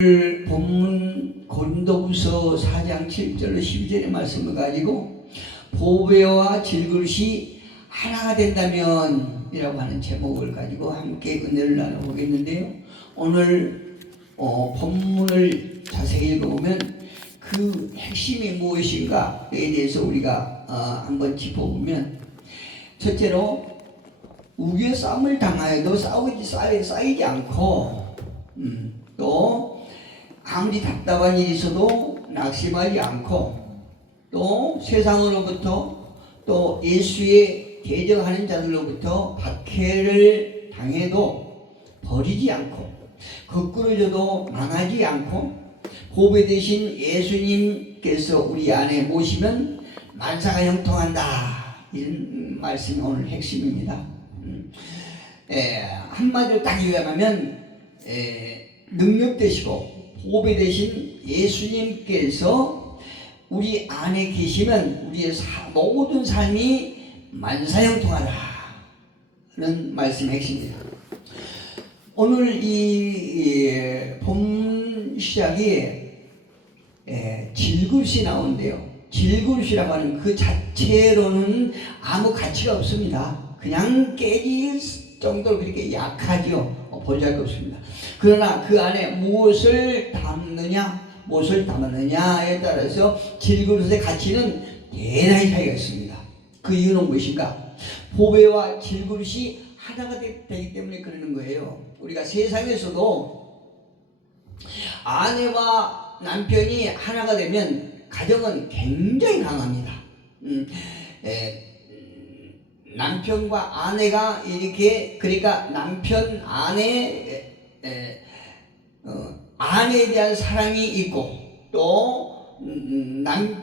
오늘 본문 고린도후서 4장 7절로 12절의 말씀을 가지고 보배와 질그릇이 하나가 된다면 이라고 하는 제목을 가지고 함께 은혜를 나눠보겠는데요. 오늘 본문을 자세히 읽어보면 그 핵심이 무엇인가에 대해서 우리가 한번 짚어보면, 첫째로 우겨 싸움을 당하여도 쌓이지 않고 또 아무리 답답한 일이 있어도 낙심하지 않고, 또 세상으로부터 또 예수의 대적하는 자들로부터 박해를 당해도 버리지 않고, 거꾸로져도 망하지 않고, 보배 대신 예수님께서 우리 안에 모시면 만사가 형통한다, 이런 말씀이 오늘 핵심입니다. 한마디로 딱 요약하면 능력 되시고 보배 되신 예수님께서 우리 안에 계시면 우리의 모든 삶이 만사형통하다는 말씀의 핵심입니다. 오늘 이 본문 시작에 질그릇이 나오는데요. 질그릇이라고 하는 그 자체로는 아무 가치가 없습니다. 그냥 깨질 정도로 그렇게 약하죠. 보잘것 없습니다. 그러나 그 안에 무엇을 담느냐, 무엇을 담았느냐에 따라서 질그릇의 가치는 대단히 차이가 있습니다. 그 이유는 무엇인가? 보배와 질그릇이 하나가 되기 때문에 그러는 거예요. 우리가 세상에서도 아내와 남편이 하나가 되면 가정은 굉장히 강합니다. 남편과 아내가 이렇게, 그러니까 남편 아내에 대한 사랑이 있고, 또 아내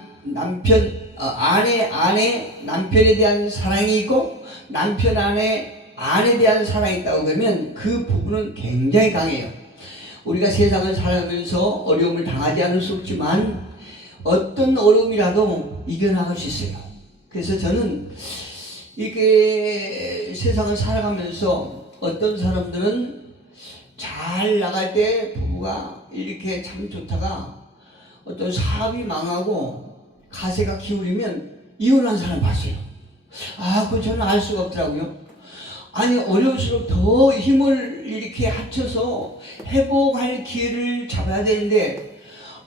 남편에 대한 사랑이 있고, 남편 아내에 대한 사랑이 있다고 그러면 그 부분은 굉장히 강해요. 우리가 세상을 살아가면서 어려움을 당하지 않을 수 없지만 어떤 어려움이라도 이겨나갈 수 있어요. 그래서 저는 이렇게 세상을 살아가면서 어떤 사람들은 잘 나갈 때 부부가 이렇게 참 좋다가 어떤 사업이 망하고 가세가 기울이면 이혼한 사람 봤어요. 그건 저는 알 수가 없더라고요. 아니, 어려울수록 더 힘을 이렇게 합쳐서 회복할 기회를 잡아야 되는데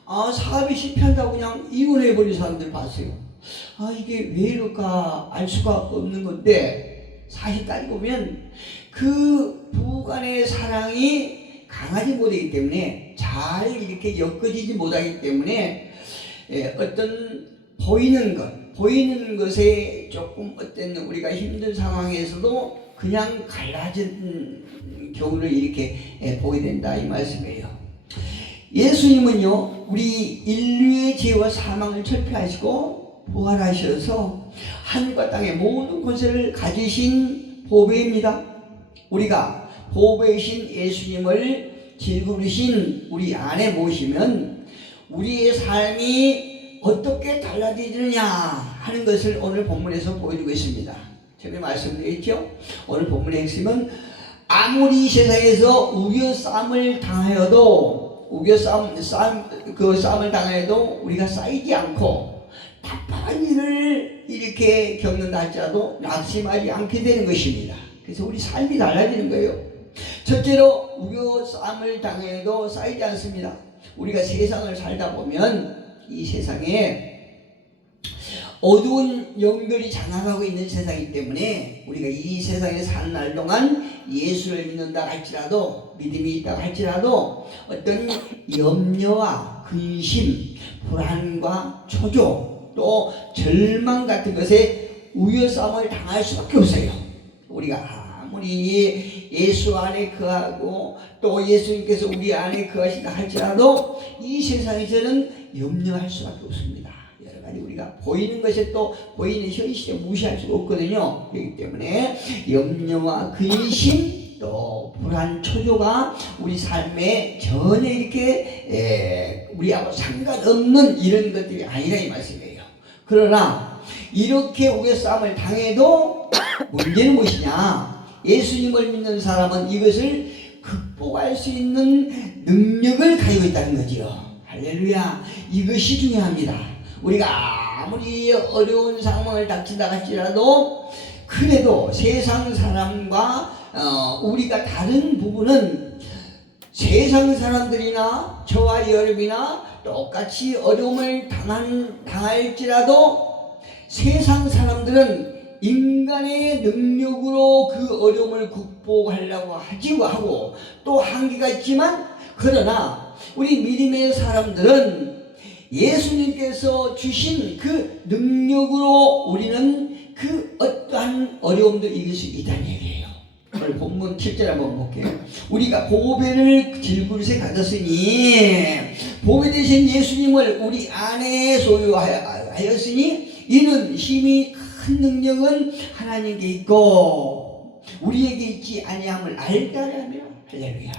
사업이 실패한다고 그냥 이혼해버린 사람들 봤어요. 이게 왜 이럴까 알 수가 없는 건데, 사실 따지고 보면 그 부부간의 사랑이 강하지 못하기 때문에, 잘 이렇게 엮어지지 못하기 때문에 어떤 보이는 것에 조금 어떤 우리가 힘든 상황에서도 그냥 갈라진 경우를 이렇게 보게 된다, 이 말씀이에요. 예수님은요, 우리 인류의 죄와 사망을 철폐하시고 부활하셔서 하늘과 땅의 모든 권세를 가지신 보배입니다. 우리가 보배이신 예수님을 질그릇인 우리 안에 모시면 우리의 삶이 어떻게 달라지느냐 하는 것을 오늘 본문에서 보여주고 있습니다. 제가 말씀드렸죠. 오늘 본문의 핵심은 아무리 세상에서 우겨싸움을 당하여도 싸움을 당하여도 우리가 쌓이지 않고 답답한 일을 이렇게 겪는다 할지라도 낙심하지 않게 되는 것입니다. 그래서 우리 삶이 달라지는 거예요. 첫째로 우겨 싸움을 당해도 쌓이지 않습니다. 우리가 세상을 살다 보면 이 세상에 어두운 영들이 장악하고 있는 세상이기 때문에 우리가 이 세상에 사는 날 동안 예수를 믿는다 할지라도, 믿음이 있다 할지라도 어떤 염려와 근심, 불안과 초조, 또 절망 같은 것에 우여싸움을 당할 수밖에 없어요. 우리가 아무리 예수 안에 거하고 또 예수님께서 우리 안에 거하신다 할지라도 이 세상에서는 염려할 수밖에 없습니다. 여러 가지 우리가 보이는 것에 또 보이는 현실에 무시할 수가 없거든요. 그렇기 때문에 염려와 근심, 또 불안, 초조가 우리 삶에 전혀 이렇게 우리하고 상관없는 이런 것들이 아니라 이 말씀이에요. 그러나 이렇게 우겨싸움을 당해도 문제는 무엇이냐? 예수님을 믿는 사람은 이것을 극복할 수 있는 능력을 가지고 있다는 거지요. 할렐루야. 이것이 중요합니다. 우리가 아무리 어려운 상황을 닥친다 할지라도 그래도 세상 사람과 우리가 다른 부분은 세상 사람들이나 저와 여러분이나 똑같이 어려움을 당할지라도 세상 사람들은 인간의 능력으로 그 어려움을 극복하려고 하고 또 한계가 있지만, 그러나 우리 믿음의 사람들은 예수님께서 주신 그 능력으로 우리는 그 어떠한 어려움도 이길 수 있다는 얘기예요. 오늘 본문 7절 한번 볼게요. 우리가 보배를 질그릇에 가졌으니 보배 대신 예수님을 우리 안에 소유하였으니 이는 힘이 큰 능력은 하나님께 있고 우리에게 있지 아니함을 알다라며. 할렐루야.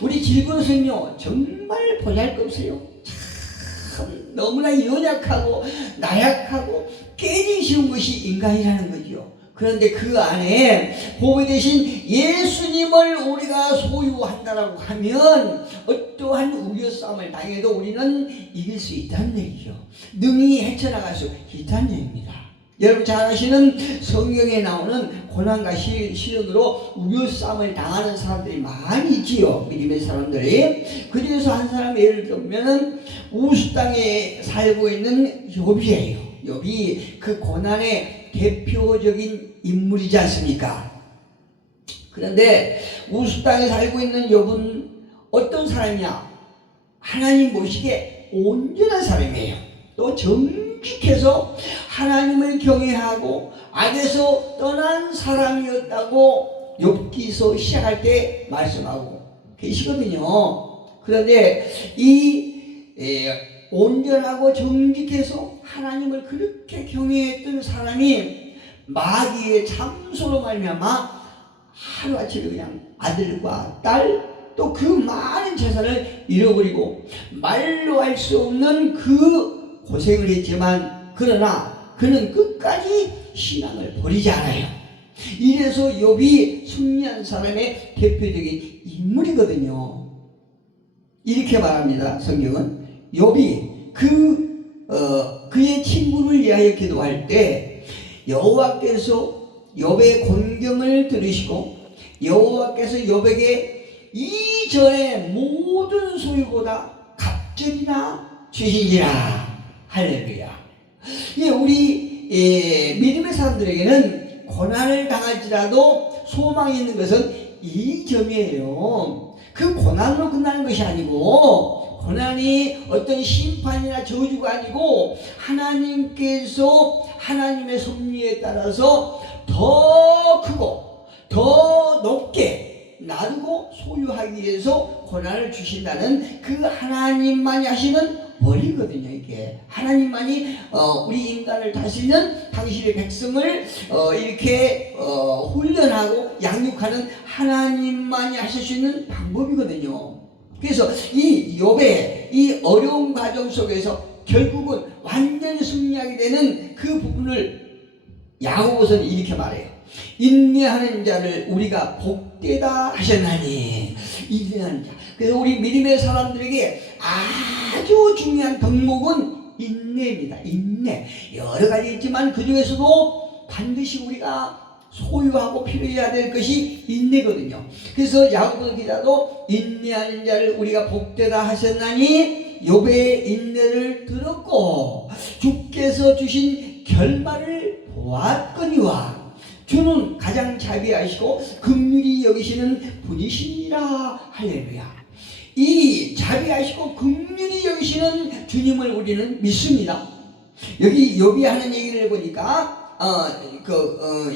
우리 질그릇은요 정말 보잘것없어요. 참 너무나 연약하고 나약하고 깨지기 쉬운 것이 인간이라는 거죠. 그런데 그 안에 보배 대신 예수님을 우리가 소유한다라고 하면 어떠한 우겨싸움을 당해도 우리는 이길 수 있다는 얘기죠. 능히 헤쳐나갈 수 있다는 얘기입니다. 여러분 잘 아시는 성경에 나오는 고난과 시련으로 우겨싸움을 당하는 사람들이 많이 있지요. 믿음의 사람들이. 그중에서 한 사람 예를 들면 우스 땅에 살고 있는 욥이에요. 욥이 그 고난의 대표적인 인물이지 않습니까? 그런데 우스 땅에 살고 있는 욥은 어떤 사람이냐? 하나님 보시기에 온전한 사람이에요. 또 정직해서 하나님을 경외하고 악에서 떠난 사람이었다고 욥기서 시작할 때 말씀하고 계시거든요. 그런데 이 온전하고 정직해서 하나님을 그렇게 경외했던 사람이 마귀의 참소로 말미암아 하루아침에 그냥 아들과 딸 또 그 많은 재산을 잃어버리고 말로 할 수 없는 그 고생을 했지만, 그러나 그는 끝까지 신앙을 버리지 않아요. 이래서 욥이 승리한 사람의 대표적인 인물이거든요. 이렇게 말합니다. 성경은 욥이 그의 친구를 위하여 기도할 때 여호와께서 욥의 곤경을 들으시고 여호와께서 욥에게 이전의 모든 소유보다 갑절이나 주시니라. 할렐루야. 우리 믿음의 사람들에게는 고난을 당할지라도 소망이 있는 것은 이 점이에요. 그 고난으로 끝나는 것이 아니고, 고난이 어떤 심판이나 저주가 아니고 하나님께서 하나님의 섭리에 따라서 더 크고 더 높게 나누고 소유하기 위해서 고난을 주신다는 그 하나님만이 하시는 원리거든요. 이게 하나님만이 우리 인간을 다스리는 당신의 백성을 이렇게 훈련하고 양육하는 하나님만이 하실 수 있는 방법이거든요. 그래서 이 욥의 이 어려운 과정 속에서 결국은 완전히 승리하게 되는 그 부분을 야고보서는 이렇게 말해요. 인내하는 자를 우리가 복되다 하셨나니. 인내하는 자. 그래서 우리 믿음의 사람들에게 아주 중요한 덕목은 인내입니다. 인내. 여러 가지 있지만 그 중에서도 반드시 우리가 소유하고 필요해야 될 것이 인내거든요. 그래서 야고보 기자도 인내하는 자를 우리가 복되다 하셨나니 욥의 인내를 들었고 주께서 주신 결말을 보았거니와 주는 가장 자비하시고 긍휼히 여기시는 분이시니라. 할렐루야. 이 자비하시고 긍휼히 여기시는 주님을 우리는 믿습니다. 여기 욥이 하는 얘기를 보니까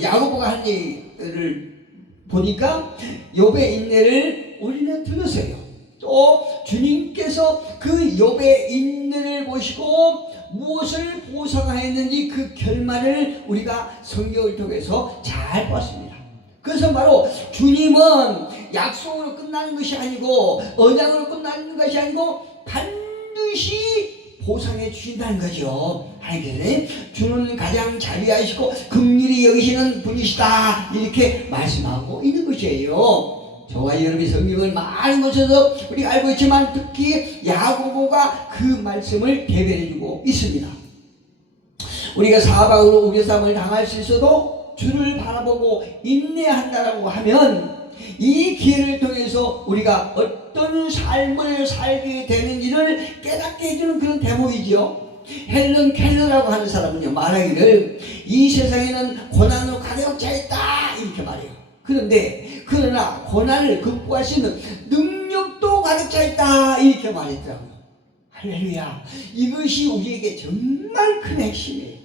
야고보가 하는 얘기를 보니까 욥의 인내를 우리는 들었어요. 또 주님께서 그 욥의 인내를 보시고 무엇을 보상하였는지 그 결말을 우리가 성경을 통해서 잘 봤습니다. 그래서 바로 주님은 약속으로 끝나는 것이 아니고 언약으로 끝나는 것이 아니고 반드시 보상해 주신다는 거죠. 하나님께서는 주는 가장 자비하시고 긍휼히 여기시는 분이시다 이렇게 말씀하고 있는 것이에요. 저와 여러분이 성경을 많은 곳에서 우리가 알고 있지만 특히 야고보가 그 말씀을 대변해주고 있습니다. 우리가 사방으로 우겨쌈을 당할 수 있어도 주를 바라보고 인내한다라고 하면 이 기회를 통해서 우리가 어떤 삶을 살게 되는지를 깨닫게 해주는 그런 대목이지요. 헬런 켈러라고 하는 사람은요, 말하기를 이 세상에는 고난으로 가득 차 있다 이렇게 말해요. 그러나 고난을 극복할 수 있는 능력도 가득 차 있다 이렇게 말했더라고요. 할렐루야. 이것이 우리에게 정말 큰 핵심이에요.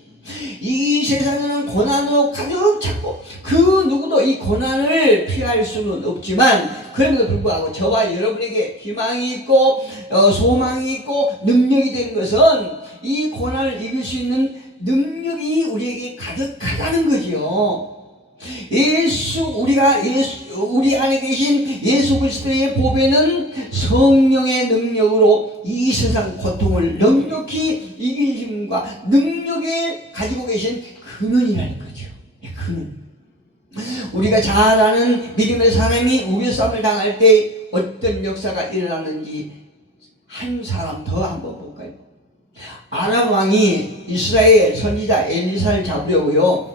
이 세상에는 고난으로 가득 찼고 그 누구도 이 고난을 피할 수는 없지만 그럼에도 불구하고 저와 여러분에게 희망이 있고 소망이 있고 능력이 되는 것은 이 고난을 이길 수 있는 능력이 우리에게 가득하다는 거지요. 우리 안에 계신 예수 그리스도의 보배는 성령의 능력으로 이 세상 고통을 넉넉히 이길 힘과 능력을 가지고 계신 근원이라는 거죠. 근원. 우리가 잘 아는 믿음의 사람이 우겨쌈을 당할 때 어떤 역사가 일어나는지 한 사람 더 한번 볼까요? 아람 왕이 이스라엘 선지자 엘리사를 잡으려고요.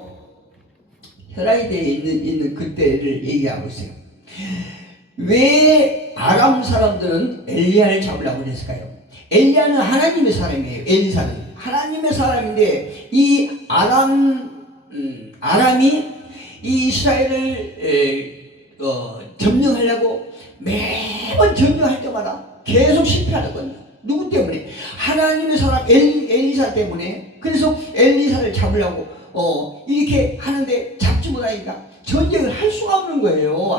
혈안이 있는 그때를 얘기하고 있어요. 왜 아람 사람들은 엘리야를 잡으려고 했을까요? 엘리야는 하나님의 사람이에요. 엘리사는 하나님의 사람인데 이 아람이 이 이스라엘을 점령하려고 매번 점령할 때마다 계속 실패하거든요. 누구 때문에? 하나님의 사람 엘리사 때문에. 그래서 엘리사를 잡으려고 이렇게 하는데 잡지 못하니까 전쟁을 할 수가 없는 거예요.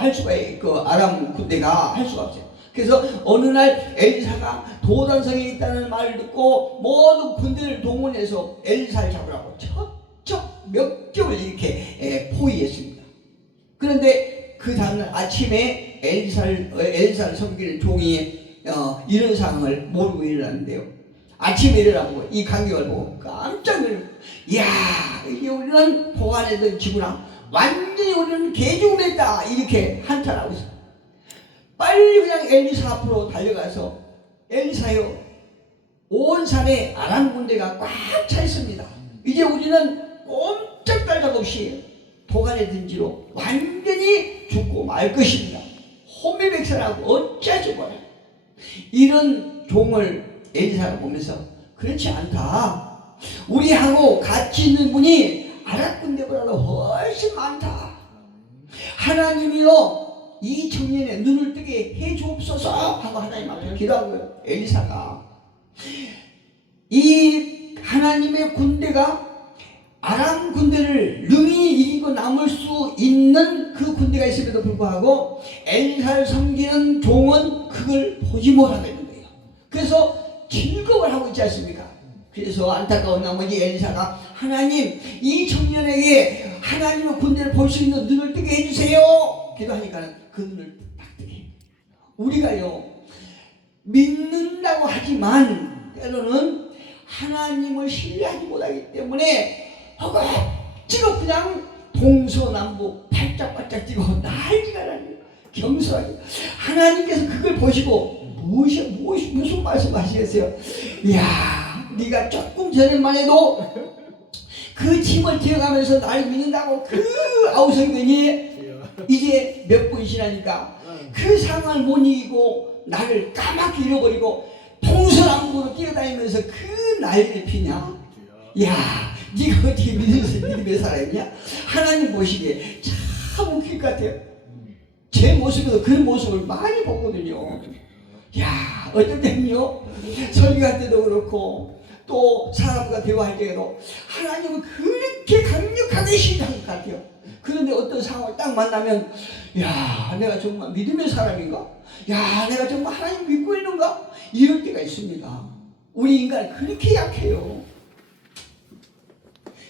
아람 군대가 할 수가 없어요. 그래서 어느 날 엘리사가 도단성에 있다는 말을 듣고 모든 군대를 동원해서 엘리사를 잡으라고 척척 몇 겹을 이렇게 포위했습니다. 그런데 그 다음날 아침에 엘리사를 섬기는 종이 이런 상황을 모르고 일어났는데요. 아침에 일어나고 이 광경을 보고 깜짝 놀라고, 이야, 이제 우리는 보관했던 지구나 완전히 우리는 개죽음했다 이렇게 한탄하고 있어요. 빨리 그냥 엘리사 앞으로 달려가서, 엘리사요, 온 산에 아람 군대가 꽉 차 있습니다. 이제 우리는 꼼짝달각 없이 도간에 든지로 완전히 죽고 말 것입니다. 혼미백산하고 어찌하지 뭐라. 이런 종을 엘리사가 보면서 그렇지 않다. 우리하고 같이 있는 분이 아람 군대보다도 훨씬 많다. 하나님이요, 이 청년의 눈을 뜨게 해주옵소서 하고 하나님 앞에 기도한 거예요. 엘리사가. 이 하나님의 군대가 아람 군대를 능히 이기고 남을 수 있는 그 군대가 있음에도 불구하고 엘리사를 섬기는 종은 그걸 보지 못하고 있는 거예요. 그래서 즐거움을 하고 있지 않습니까? 그래서 안타까운 나머지 엘리사가, 하나님, 이 청년에게 하나님의 군대를 볼 수 있는 눈을 뜨게 해주세요 기도하니까 그 눈을 딱 뜨게 해요. 우리가요, 믿는다고 하지만 때로는 하나님을 신뢰하지 못하기 때문에 허겁지겁 그냥 동서남북 발짝발짝 뛰고 난리가 나요. 겸손하게. 하나님께서 그걸 보시고 무슨 말씀 하시겠어요? 이야, 네가 조금 전에만 해도 그 짐을 지어가면서 나를 믿는다고 그 아우성이더니 이제 몇 분 지나니까 그 상황을 못 이기고 나를 까맣게 잃어버리고 동서남북으로 뛰어다니면서 그 난리를 피냐? 야, 네가 어떻게 믿음의 사람이냐? 하나님 보시기에 참 웃길 것 같아요. 제 모습에도 그런 모습을 많이 보거든요. 야, 어떨 때는요, 설교할 때도 그렇고 또 사람과 대화할 때도 하나님은 그렇게 강력하게 신뢰할 것 같아요. 그런데 어떤 상황을 딱 만나면, 야, 내가 정말 믿음의 사람인가? 야, 내가 정말 하나님 믿고 있는가? 이럴 때가 있습니다. 우리 인간은 그렇게 약해요.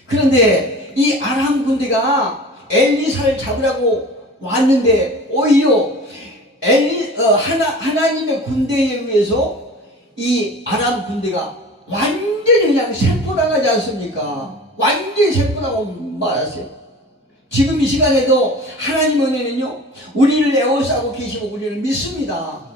그런데 이 아람 군대가 엘리사를 잡으라고 왔는데 오히려 하나님의 군대에 의해서 이 아람 군대가 완전히 그냥 세포당하지 않습니까? 완전히 세포당하고 말았어요. 지금 이 시간에도 하나님 은혜는요 우리를 에워싸고 계시고 우리를 믿습니다.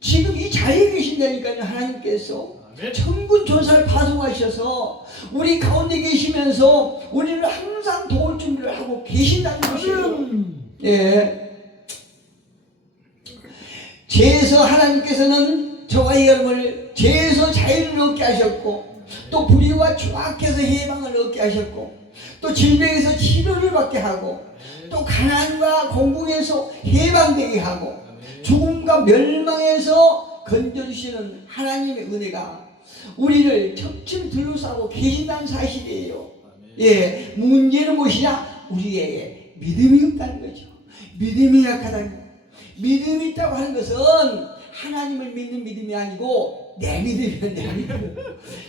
지금 이 자리에 계신다니까요. 하나님께서 천군 천사를 파송하셔서 우리 가운데 계시면서 우리를 항상 도울 준비를 하고 계신다는 것이에요. 예. 죄에서 하나님께서는 저와 여러분을 죄에서 자유를 얻게 하셨고, 또 불의와 추악해서 해방을 얻게 하셨고, 또 질병에서 치료를 받게 하고, 또 가난과 공공에서 해방되게 하고, 죽음과 멸망에서 건져주시는 하나님의 은혜가 우리를 점점 둘러싸고 계신다는 사실이에요. 예, 문제는 무엇이냐? 우리에게 믿음이 없다는 거죠. 믿음이 약하다는 거예요. 믿음이 있다고 하는 것은 하나님을 믿는 믿음이 아니고 내 믿음이면 내 믿음.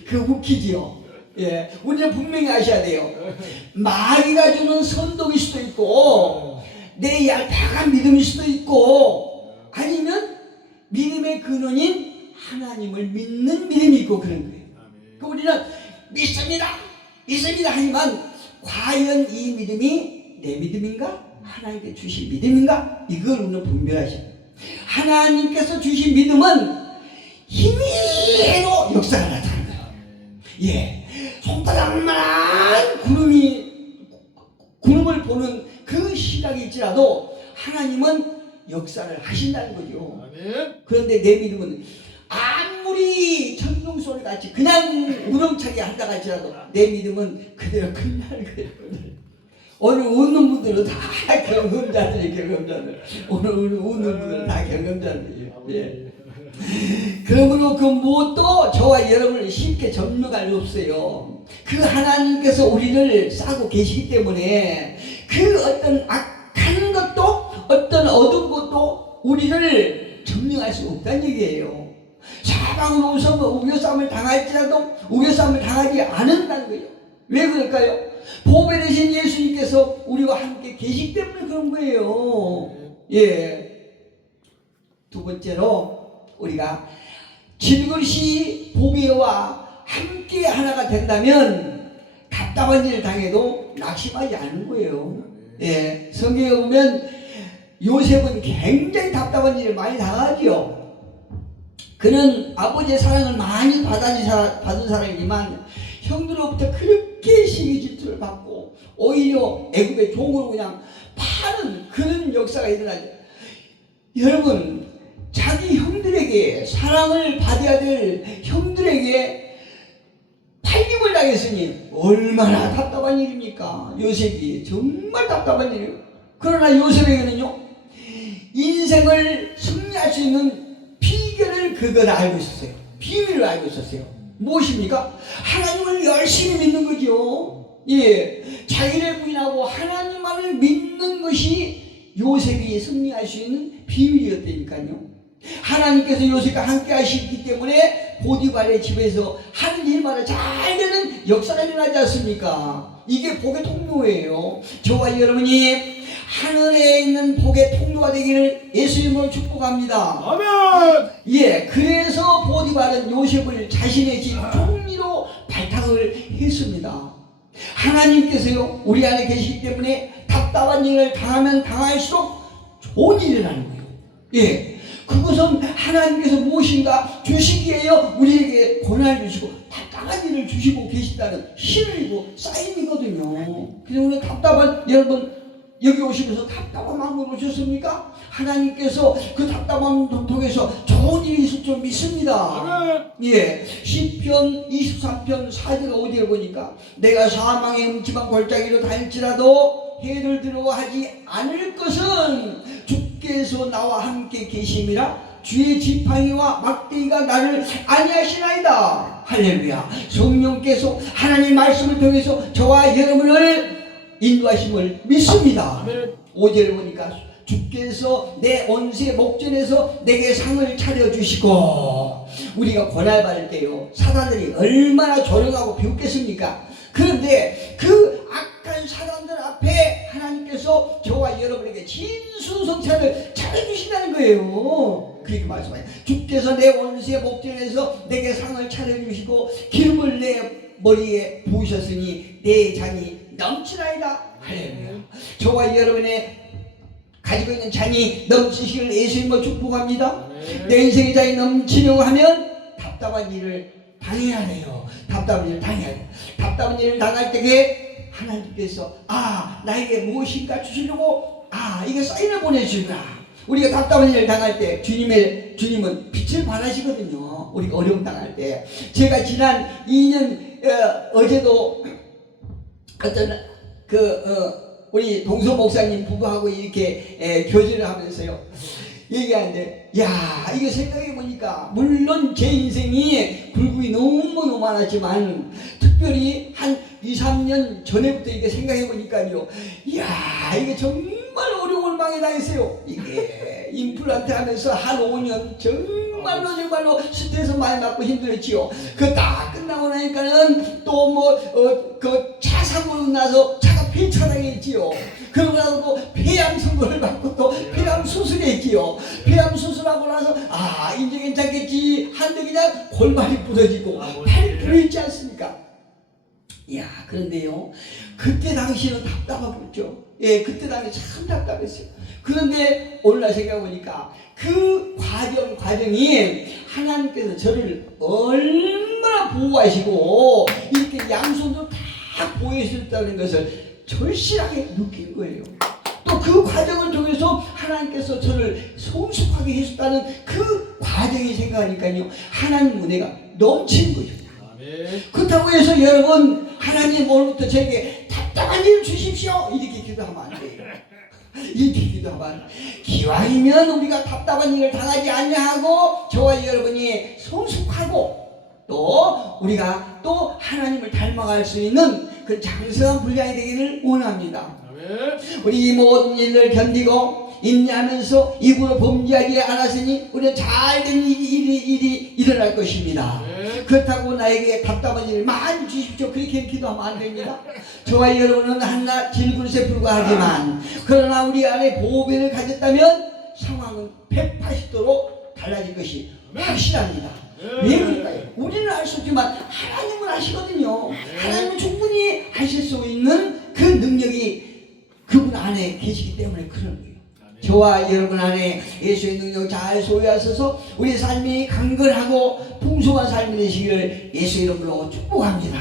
그 웃기지요. 예, 우리는 분명히 아셔야 돼요. 마귀가 주는 선동일 수도 있고 내 얄팍한 믿음일 수도 있고 아니면 믿음의 근원인 하나님을 믿는 믿음이 있고 그런 거예요. 그 우리는 믿습니다 하지만 과연 이 믿음이 내 믿음인가? 하나님께 주신 믿음인가? 이걸 우리는 분별하셔야 돼요. 하나님께서 주신 믿음은 힘으로 역사가 나타나는 거예요. 예, 손바닥만한 구름을 보는 그 시각이 있지라도 하나님은 역사를 하신다는 거죠. 그런데 내 믿음은 아무리 천둥 소리 같이 그냥 우렁차게 한다 할지라도 내 믿음은 그대로 끝나는 거예요. 오늘 웃는 분들은 다 경험자들. 오늘 웃는 분들은 다 경험자들이에요. 예. 그러므로 그 무엇도 저와 여러분을 쉽게 점령할 수 없어요. 그 하나님께서 우리를 싸고 계시기 때문에 그 어떤 악한 것도 어떤 어두운 것도 우리를 점령할 수 없다는 얘기예요. 사방으로 우겨싸움을 당할지라도 우겨싸움을 당하지 않는다는 거예요. 왜 그럴까요? 보배 되신 예수님께서 우리와 함께 계시기 때문에 그런 거예요. 예. 두 번째로 우리가 질것이 보배와 함께 하나가 된다면 답답한 일을 당해도 낙심하지 않는 거예요. 예. 성경에 보면 요셉은 굉장히 답답한 일을 많이 당하죠. 그는 아버지의 사랑을 많이 받은 사람이지만 형들로부터 그렇게 시기 질투를 받고 오히려 애굽의 종으로 그냥 파는 그런 역사가 일어나죠. 여러분, 자기 형들에게 사랑을 받아야 될 형들에게 팔림을 당했으니 얼마나 답답한 일입니까? 요셉이 정말 답답한 일이에요. 그러나 요셉에게는요 인생을 승리할 수 있는 비결을 그걸 알고 있었어요. 비밀을 알고 있었어요. 무엇입니까? 하나님을 열심히 믿는 거죠. 예, 자기를 부인하고 하나님만을 믿는 것이 요셉이 승리할 수 있는 비밀이었다니까요. 하나님께서 요셉과 함께 하시기 때문에 보디발의 집에서 하는 일마다 잘 되는 역사가 일어나지 않습니까? 이게 복의 통로예요. 저와 여러분이 하늘에 있는 복의 통로가 되기를 예수님으로 축복합니다. 아멘. 예, 그래서 보디발은 요셉을 자신의 집 총리로 발탁을 했습니다. 하나님께서요 우리 안에 계시기 때문에 답답한 일을 당하면 당할수록 좋은 일이 일어나는 거예요. 예, 그것은 하나님께서 무엇인가 주시기에요 우리에게 고난을 주시고 답답한 일을 주시고 계신다는 신의고 사인이거든요. 그래서 오늘 답답한 여러분 여기 오시면서 답답한 마음으로 오셨습니까? 하나님께서 그 답답함 통해서 좋은 일이 있을 줄 믿습니다. 예, 시편 23편 4절 5절을 보니까 내가 사망의 음침한 골짜기로 다닐지라도 해를 두려워하지 않을 것은 주께서 나와 함께 계심이라 주의 지팡이와 막대기가 나를 안위하시나이다. 할렐루야. 성령께서 하나님 말씀을 통해서 저와 여러분을 인도하심을 믿습니다. 5절을 보니까 주께서 내 온세 목전에서 내게 상을 차려주시고 우리가 고난받을 때요 사단들이 얼마나 조롱하고 비웃겠습니까? 그런데 그 악한 사단들 앞에 하나님께서 저와 여러분에게 진수성찬을 차려주신다는 거예요. 그렇게 말씀하세요. 주께서 내 온세 목전에서 내게 상을 차려주시고 기름을 내 머리에 부으셨으니 내 잔이 넘치나이다. 할렐루야. 저와 여러분의 가지고 있는 잔이 넘치시기를 예수님으로 축복합니다. 내 인생의 잔이 넘치려고 하면 답답한 일을 당해야 돼요. 답답한 일을 당해야 돼요. 답답한 일을 당할 때에 하나님께서 나에게 무엇인가 주시려고 이게 사인을 보내주구나. 우리가 답답한 일을 당할 때 주님은 빛을 발하시거든요. 우리가 어려움 당할 때. 제가 지난 2년 어제도 어떤 우리 동서 목사님 부부하고 이렇게 교제를 하면서요 얘기하는데, 이거 생각해 보니까 물론 제 인생이 굴곡이 너무너무 많았지만 특별히 한 2-3년 전에부터 이게 생각해 보니까요, 이게 정말 어려움을 많이 당했어요. 이게 임플란트 하면서 한 5년 정말로 스트레스 많이 받고 힘들었지요. 그 다 끝나고 나니까는 또 차 사고로 나서 차가 폐차당했지요. 그러고 나서 또 폐암 선고를 받고 또 폐암 수술했지요. 폐암 수술하고 나서 이제 괜찮겠지 한데 그냥 골반이 부러지고 팔이 부러지지 않습니까? 그런데요, 그때 당시는 답답하겠죠. 그때 당시 참 답답했어요. 그런데 오늘날 생각해보니까 그 과정이 하나님께서 저를 얼마나 보호하시고 이렇게 양손으로 다 보여주셨다는 것을 절실하게 느낀 거예요. 또 그 과정을 통해서 하나님께서 저를 성숙하게 해주셨다는 그 과정이 생각하니까요, 하나님 은혜가 넘치는 거죠. 그렇다고 해서 여러분, 하나님 오늘부터 저에게 답답한 일을 주십시오 이렇게 기도하면 안 돼요. 이렇게 기도하면 기왕이면 우리가 답답한 일을 당하지 않냐하고 저와 여러분이 성숙하고 또 우리가 또 하나님을 닮아갈 수 있는 그 장성한 분량이 되기를 원합니다. 우리 이 모든 일을 견디고 인내하면서 입으로 범죄하지 않았으니 우리는 잘된 일이 일어날 것입니다. 그렇다고 나에게 답답한 일을 많이 주십시오 그렇게 기도하면 안 됩니다. 저와 여러분은 한낱 질그릇에 불과하지만 그러나 우리 안에 보배를 가졌다면 상황은 180도로 달라질 것이 확실합니다. 왜 그럴까요? 우리는 알 수 없지만 하나님은 아시거든요. 하나님은 충분히 하실 수 있는 그 능력이 그분 안에 계시기 때문에 그런 거예요. 저와 여러분 안에 예수의 능력 잘 소유하셔서 우리 삶이 강건하고 풍성한 삶이 되시기를 예수 이름으로 축복합니다.